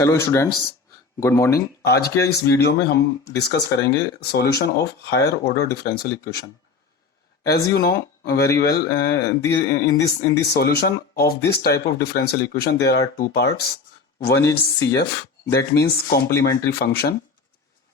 Hello students, good morning. आज के इस वीडियो में हम डिस्कस करेंगे solution of higher order differential equation. As you know very well, in this solution of this type of differential equation there are two parts. One is CF, that means complementary function,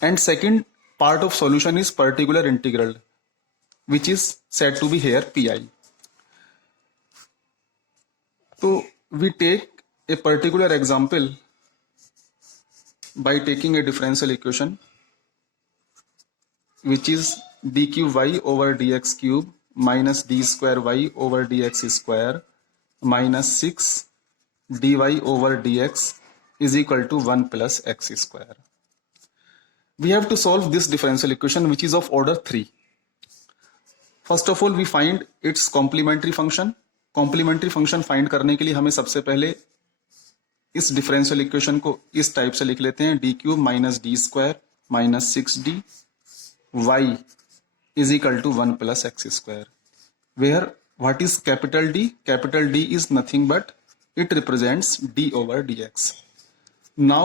and second part of solution is particular integral, which is said to be here PI. So we take a particular example by taking a differential equation which is d cube y over dx cube minus d square y over dx square minus 6 dy over dx is equal to 1 plus x square. We have to solve this differential equation which is of order 3. First of all we find its complementary function. Complementary function find करने के लिए हमें सबसे पहले इस differential equation को इस type से लिख लेते हैं, D cube minus D square minus 6d y is equal to 1 plus x square, where what is capital D? Capital D is nothing but it represents d over dx. Now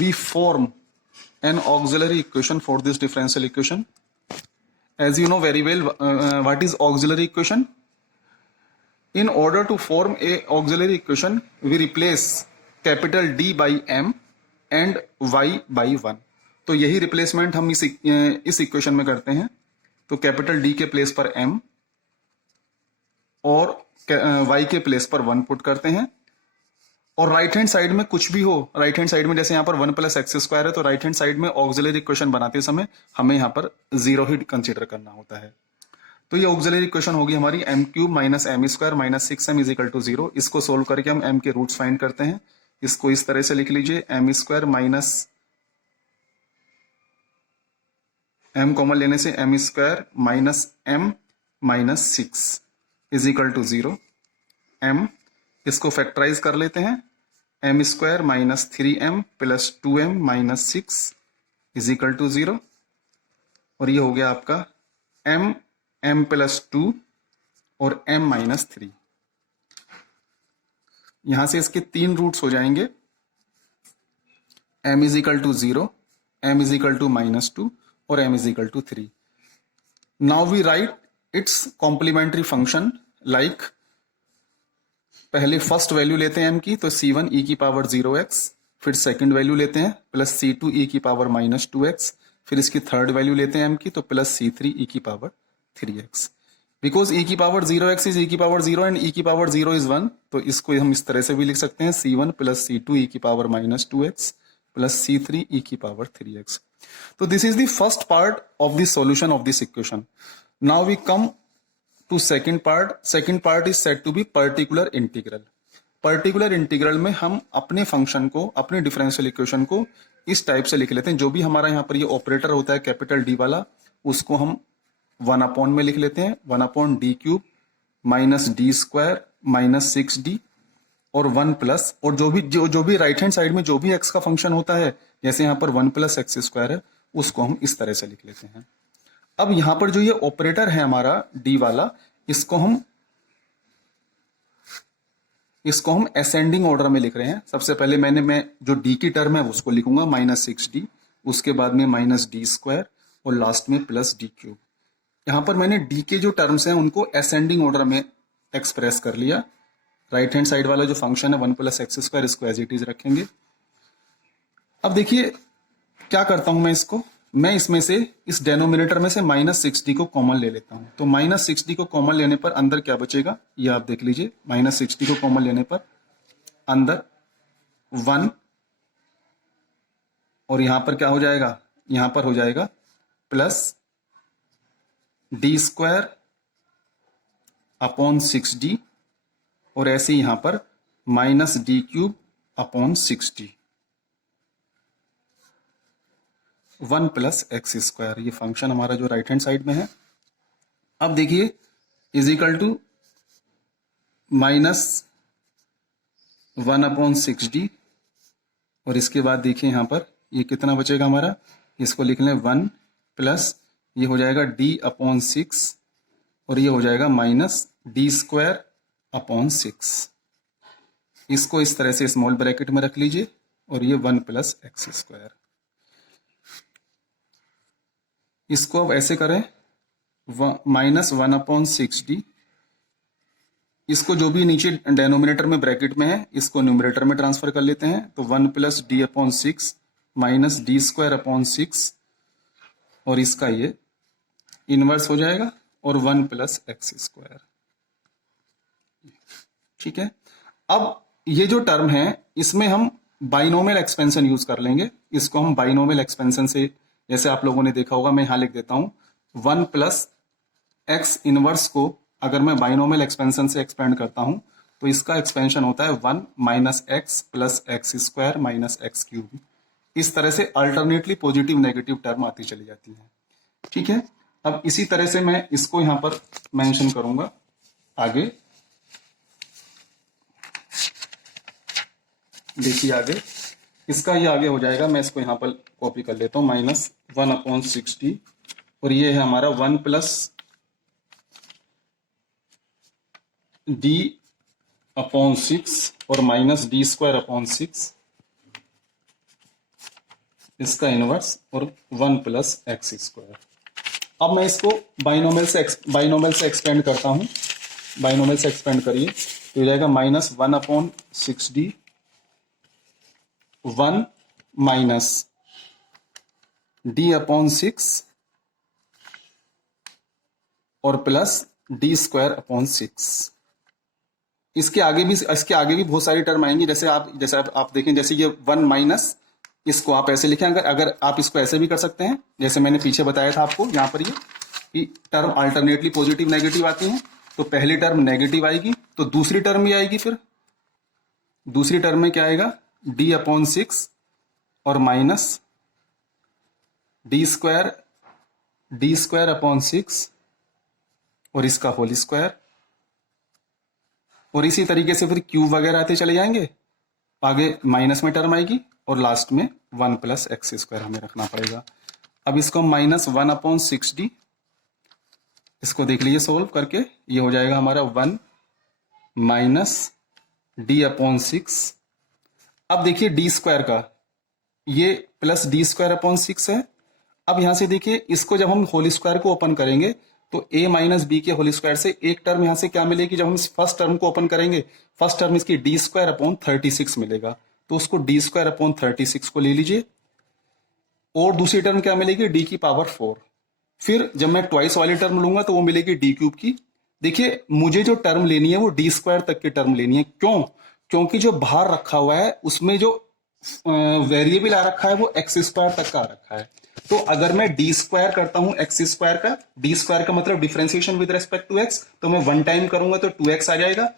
we form an auxiliary equation for this differential equation. As you know very well, what is auxiliary equation? In order to form a auxiliary equation, we replace capital D by M and Y by 1. तो यही replacement हम इस equation में करते हैं. तो capital D के place पर M और Y के प्लेस पर 1 पुट करते हैं. और राइट हैंड साइड में कुछ भी हो, राइट हैंड साइड में जैसे यहाँ पर 1 प्लस एक्स स्क्वायर है, तो राइट हैंड साइड में ऑक्सिलरी इक्वेशन बनाते समय हमें यहाँ पर 0 ही कंसीडर करना होता है. तो ये ऑक्सिलरी इक्वेशन होगी हमारी m cube minus m square minus 6m is equal to 0. इसको सोल्व करके हम m के रूट्स फाइंड करते हैं. इसको इस तरह से लिख लीजिए, m square minus m common लेने से m square minus m minus 6 is equal to 0. M इसको फैक्टराइज कर लेते हैं, m square minus 3m plus 2m minus 6 is equal to 0. और ये हो गया आपका m प्लस 2 और m माइनस 3. यहां से इसके 3 रूट्स हो जाएंगे, m is equal to 0, m is equal to minus 2 और m is equal to 3. Now we write its complementary function like, पहले फर्स्ट वैल्यू लेते हैं m की, तो c1 e की पावर 0x, फिर सेकंड वैल्यू लेते हैं प्लस c2 e की पावर माइनस 2x, फिर इसकी थर्ड वैल्यू लेते हैं m की, तो प्लस c3 e की पावर 3x. बिकॉज e की पावर 0x इज e की पावर 0 एंड e की पावर 0 इज 1, तो इसको हम इस तरह से भी लिख सकते हैं, c1 प्लस c2 e की power minus 2x plus c3 e की पावर 3x. तो this is the first part of the solution of this equation. Now we come to second part. Second part is said to be particular integral. Particular integral में हम अपने function को, अपने differential equation को इस type से लिख लेते हैं. जो भी हमारा यहाँ पर ये ऑपरेटर होता है कैपिटल डी वाला, उसको हम 1 अपॉन में लिख लेते हैं, 1 upon D cube minus D square minus 6d और 1 प्लस, और जो भी राइट हैंड साइड में जो भी x का फंक्शन होता है, जैसे यहाँ पर 1 प्लस एक्स स्क्वायर है, उसको हम इस तरह से लिख लेते हैं. अब यहाँ पर जो ये ऑपरेटर है हमारा d वाला, इसको हम असेंडिंग ऑर्डर में लिख रहे हैं. सबसे पहले मैं जो d की टर्म है उसको लिखूंगा माइनस 6d, उसके बाद में माइनस डी स्क्वायर और लास्ट में प्लस डी क्यूब. यहां पर मैंने d के जो टर्म्स हैं उनको असेंडिंग ऑर्डर में एक्सप्रेस कर लिया. राइट हैंड साइड वाला जो फंक्शन है 1 प्लस एक्स स्क्वायर, इसको एज इट इज रखेंगे. अब देखिए क्या करता हूं मैं इसमें से, इस डेनोमिनेटर में से माइनस 6d को कॉमन ले लेता हूं. तो माइनस 6d को कॉमन लेने पर अंदर क्या बचेगा, ये आप देख लीजिए. माइनस 6d को कॉमन लेने पर अंदर 1 और यहां पर क्या हो जाएगा, यहां पर हो जाएगा plus D square upon 6d और ऐसे यहां पर minus d cube upon 6d, 1 plus x square. ये फंक्शन हमारा जो राइट हैंड साइड में है. अब देखिए is equal to minus 1 upon 6d और इसके बाद देखिए यहां पर ये कितना बचेगा हमारा, इसको लिख लें 1 प्लस, ये हो जाएगा d अपॉन 6 और ये हो जाएगा माइनस डी स्क्वायर अपॉन 6. इसको इस तरह से स्मॉल ब्रैकेट में रख लीजिए और ये 1 प्लस एक्स स्क्वायर। इसको अब ऐसे करें, -1/6d, इसको जो भी नीचे डेनोमिनेटर में ब्रैकेट में है इसको न्यूमरेटर में ट्रांसफर कर लेते हैं, तो 1 प्लस d/6 माइनस d²/6 और इसका ये इनवर्स हो जाएगा और 1 प्लस एक्स स्क्वायर। ठीक है, अब ये जो टर्म है इसमें हम बाइनोमियल एक्सपेंशन यूज कर लेंगे। इसको हम बाइनोमियल एक्सपेंशन से, जैसे आप लोगों ने देखा होगा, मैं यहां लिख देता हूं 1 प्लस एक्स इनवर्स को अगर मैं बाइनोमियल एक्सपेंशन से एक्सपेंड करता हूं तो इसका एक्सपेंशन होता है 1 minus x plus x square minus x cube. इस तरह से अल्टरनेटली पॉजिटिव नेगेटिव टर्म आती चली जाती है। ठीक है, अब इसी तरह से मैं इसको यहां पर मेंशन करूंगा आगे। देखिए आगे इसका ये आगे हो जाएगा, मैं इसको यहां पर कॉपी कर लेता हूं, -1/60 और ये है हमारा 1 प्लस d/6 और माइनस d²/6 इसका इनवर्स और 1 प्लस एक्स स्क्वायर। अब मैं इसको बाइनोमियल से एक्सपेंड करता हूं। बाइनोमियल से एक्सपेंड करिए तो हो जाएगा -1/6d 1 माइनस d/6 और प्लस d²/6। इसके आगे भी बहुत सारी टर्म आएंगी, जैसे आप देखें, जैसे ये 1 माइनस, इसको आप ऐसे लिखें, अगर आप इसको ऐसे भी कर सकते हैं, जैसे मैंने पीछे बताया था आपको यहां पर ये कि टर्म अल्टरनेटली पॉजिटिव नेगेटिव आती हैं। तो पहली टर्म नेगेटिव आएगी तो दूसरी टर्म भी आएगी, फिर दूसरी टर्म में क्या आएगा d/6 और माइनस d²/6 और इसका होल स्क्वायर, और इसी तरीके से फिर क्यूब वगैरह आते चले जाएंगे, आगे माइनस में टर्म आएगी और लास्ट में 1 प्लस एक्स स्क्वायर हमें रखना पड़ेगा। अब इसको -1/6d, इसको देख लीजिए सोल्व करके, ये हो जाएगा हमारा 1 माइनस d/6। अब देखिए d² का ये प्लस d²/6 है। अब यहां से देखिए इसको जब हम होल स्क्वायर को ओपन करेंगे तो a माइनस बी के होल स्क्वायर से एक टर्म यहां से क्या मिलेगी, जब हम इस फर्स्ट टर्म को ओपन करेंगे फर्स्ट टर्म इसकी d²/36 मिलेगा, तो उसको d²/36 को ले लीजिए और दूसरी टर्म क्या मिलेगी d⁴। फिर जब मैं ट्वाइस वाली टर्म लूंगा तो वो मिलेगी d³ की। देखिए मुझे जो टर्म लेनी है वो d² तक की टर्म लेनी है, क्यों? क्योंकि जो बाहर रखा हुआ है उसमें जो वेरिएबल आ रखा है वो x² तक का आ रखा है। तो अगर मैं d² करता हूं x² का, d² का मतलब differentiation with respect to x, तो मैं 1 टाइम करूंगा तो 2x आ जाएगा,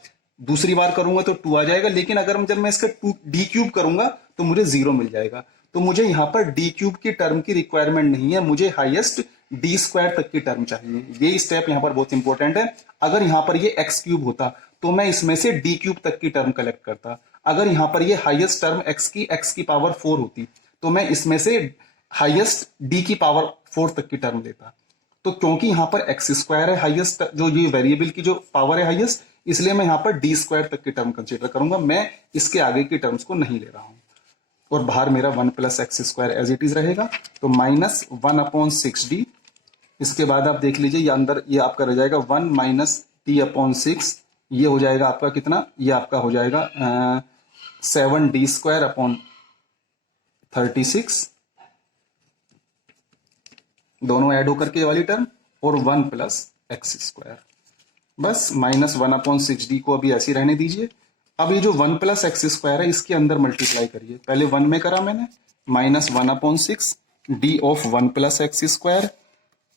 दूसरी बार करूंगा तो 2 आ जाएगा, लेकिन अगर जब मैं इसका d³ करूंगा तो मुझे 0 मिल जाएगा। तो मुझे यहां पर d³ की टर्म की रिक्वायरमेंट नहीं है, मुझे हाईएस्ट d² तक की टर्म चाहिए। ये स्टेप यहां पर बहुत इंपॉर्टेंट है। अगर यहां पर ये x³ होता तो मैं इसमें से d³ तक की टर्म कलेक्ट करता। अगर यहां पर ये हाईएस्ट टर्म x⁴ होती तो मैं इसमें से हाईएस्ट d⁴ तक की टर्म लेता। तो क्योंकि यहां पर x² है हाईएस्ट, जो ये वेरिएबल की जो पावर है हाईएस्ट, इसलिए मैं यहां पर d² तक की टर्म कंसीडर करूंगा, मैं इसके आगे की टर्म्स को नहीं ले रहा हूं। और बाहर मेरा 1 plus x square as it is रहेगा, तो -1/6d। इसके बाद आप देख लीजिए ये अंदर ये आपका रह जाएगा 1 माइनस d/6, ये हो जाएगा आपका कितना, ये आपका हो जाएगा 7d²/36, दोनों ऐड होकर के ये वाली टर्म, और 1 प्लस एक्स स्क्वायर। बस -1/6d को अभी ऐसे ही रहने दीजिए। अब ये जो 1 प्लस एक्स स्क्वायर है इसके अंदर मल्टीप्लाई करिए, पहले 1 में करा मैंने, -1/6 d/1 plus x square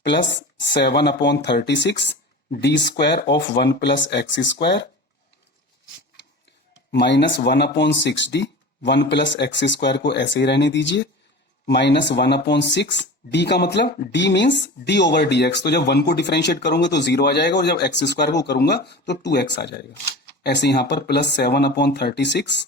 plus 7/36 d²/1 plus x square -1/6d 1 plus x square को ऐसे ही रहने दीजिए, -1/6 d का मतलब d मीन्स d/dx, तो जब 1 को डिफरेंशिएट करूंगा तो 0 आ जाएगा और जब एक्स स्क्वायर को करूंगा तो 2x आ जाएगा। ऐसे यहां पर प्लस 7/36।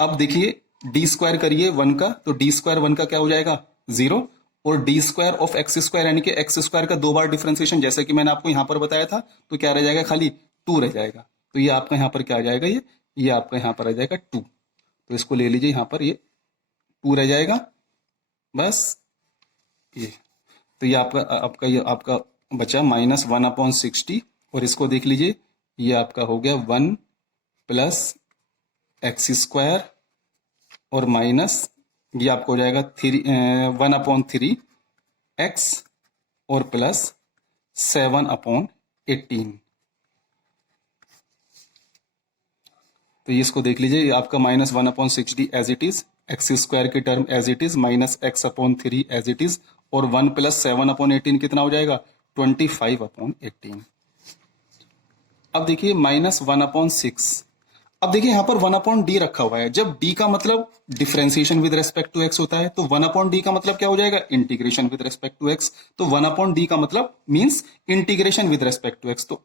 अब देखिए d² करिए 1 का, तो d² 1 का क्या हो जाएगा 0, और d² ऑफ x² यानी कि x² का 2 बार डिफरेंशिएशन, जैसे कि मैंने आपको यहां पर बताया था, तो क्या रह जाएगा खाली 2 रह जाएगा। तो ये आपका यहां पर क्या आ जाएगा, ये आपका यहां पर आ जाएगा 2। तो इसको ले लीजिए यहां पर, ये 2 रह जाएगा बस ये। तो ये आपका बचा -1/60 और इसको देख लीजिए ये आपका हो गया 1 प्लस एक्स स्क्वायर और माइनस ये आपको हो जाएगा 1/3 एक्स और प्लस 7/18। तो ये इसको देख लीजिए ये आपका -1/60 as it is, X square की term as it is, -x/3 as it is, और 1 प्लस 7/18 कितना हो जाएगा 25/18। अब देखिए -1/6। अब देखिए यहां पर 1/d रखा हुआ है। जब d का मतलब differentiation with respect to x होता है तो 1/d का मतलब क्या हो जाएगा integration with respect to x। तो 1/d का मतलब means integration with respect to x। तो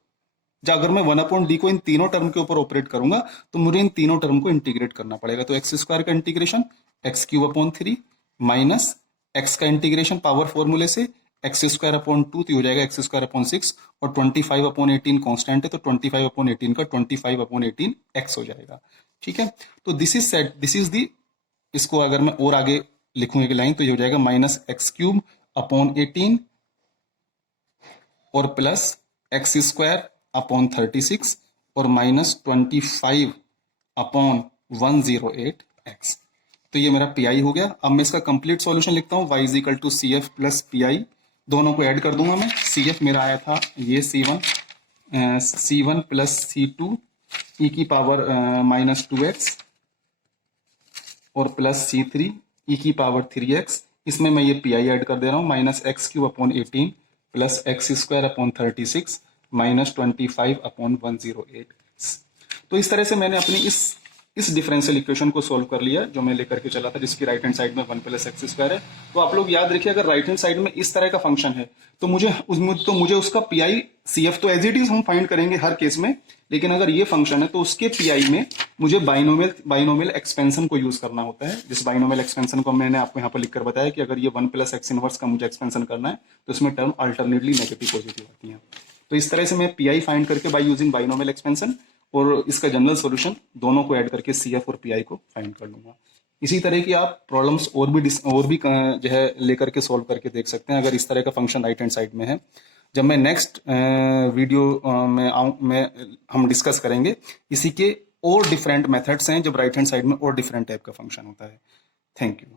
अगर मैं 1/d को इन तीनों टर्म के ऊपर ऑपरेट करूंगा तो मुझे इन तीनों टर्म को इंटीग्रेट करना पड़ेगा। तो एक्स स्क्वायर का इंटीग्रेशन x³ माइनस एक्स का इंटीग्रेशन पावर फॉर्मूले से x²/2 तो हो जाएगा x²/6 और 25/18 कांस्टेंट है तो 25/18 का 25/18 x हो जाएगा। ठीक है, तो this is set, this is the, इसको अगर मैं और आगे लिखूं एक लाइन तो ये हो जाएगा -x³/18 और प्लस x²/36 और -25/108x। तो ये मेरा पीआई हो गया। अब मैं इसका कंप्लीट सॉल्यूशन लिखता हूँ y = CF प्लस पीआई, दोनों को ऐड कर दूंगा मैं। CF मेरा आया था ये C1 प्लस C2 e की पावर -2x और प्लस C3 e की पावर 3x। इसमें मैं ये पीआई ऐड कर दे रहा हूँ -x³/18 प्लस x²/36 -25/108। तो इस तरह से मैंने अपनी इस डिफरेंशियल इक्वेशन को सॉल्व कर लिया जो मैं लेकर के चला था, जिसकी राइट हैंड साइड में 1 प्लस x² है। तो आप लोग याद रखिए अगर राइट हैंड साइड में इस तरह का फंक्शन है तो मुझे उसका पीआई CF तो एज इट इज हम फाइंड करेंगे हर केस में, लेकिन अगर ये फंक्शन है तो उसके पीआई में मुझे बाइनोमियल एक्सपेंशन को यूज करना होता है। जिस बाइनोमियल एक्सपेंशन को मैंने आपको यहाँ पर लिखकर बताया कि अगर ये 1 प्लस x इनवर्स का मुझे एक्सपेंशन करना है तो इसमें टर्म अल्टरनेटली नेगेटिव पॉजिटिव आती है। तो इस तरह से मैं पीआई फाइंड करके बाय यूजिंग बाइनोमियल एक्सपेंशन और इसका जनरल सॉल्यूशन दोनों को ऐड करके CF और पीआई को फाइंड कर लूंगा। इसी तरह की आप प्रॉब्लम्स और भी जो है लेकर के सॉल्व करके देख सकते हैं अगर इस तरह का फंक्शन राइट हैंड साइड में है। जब मैं नेक्स्ट वीडियो में हम डिस्कस करेंगे इसी के और डिफरेंट मेथड्स हैं जब राइट हैंड साइड में और डिफरेंट टाइप का फंक्शन होता है। Thank you.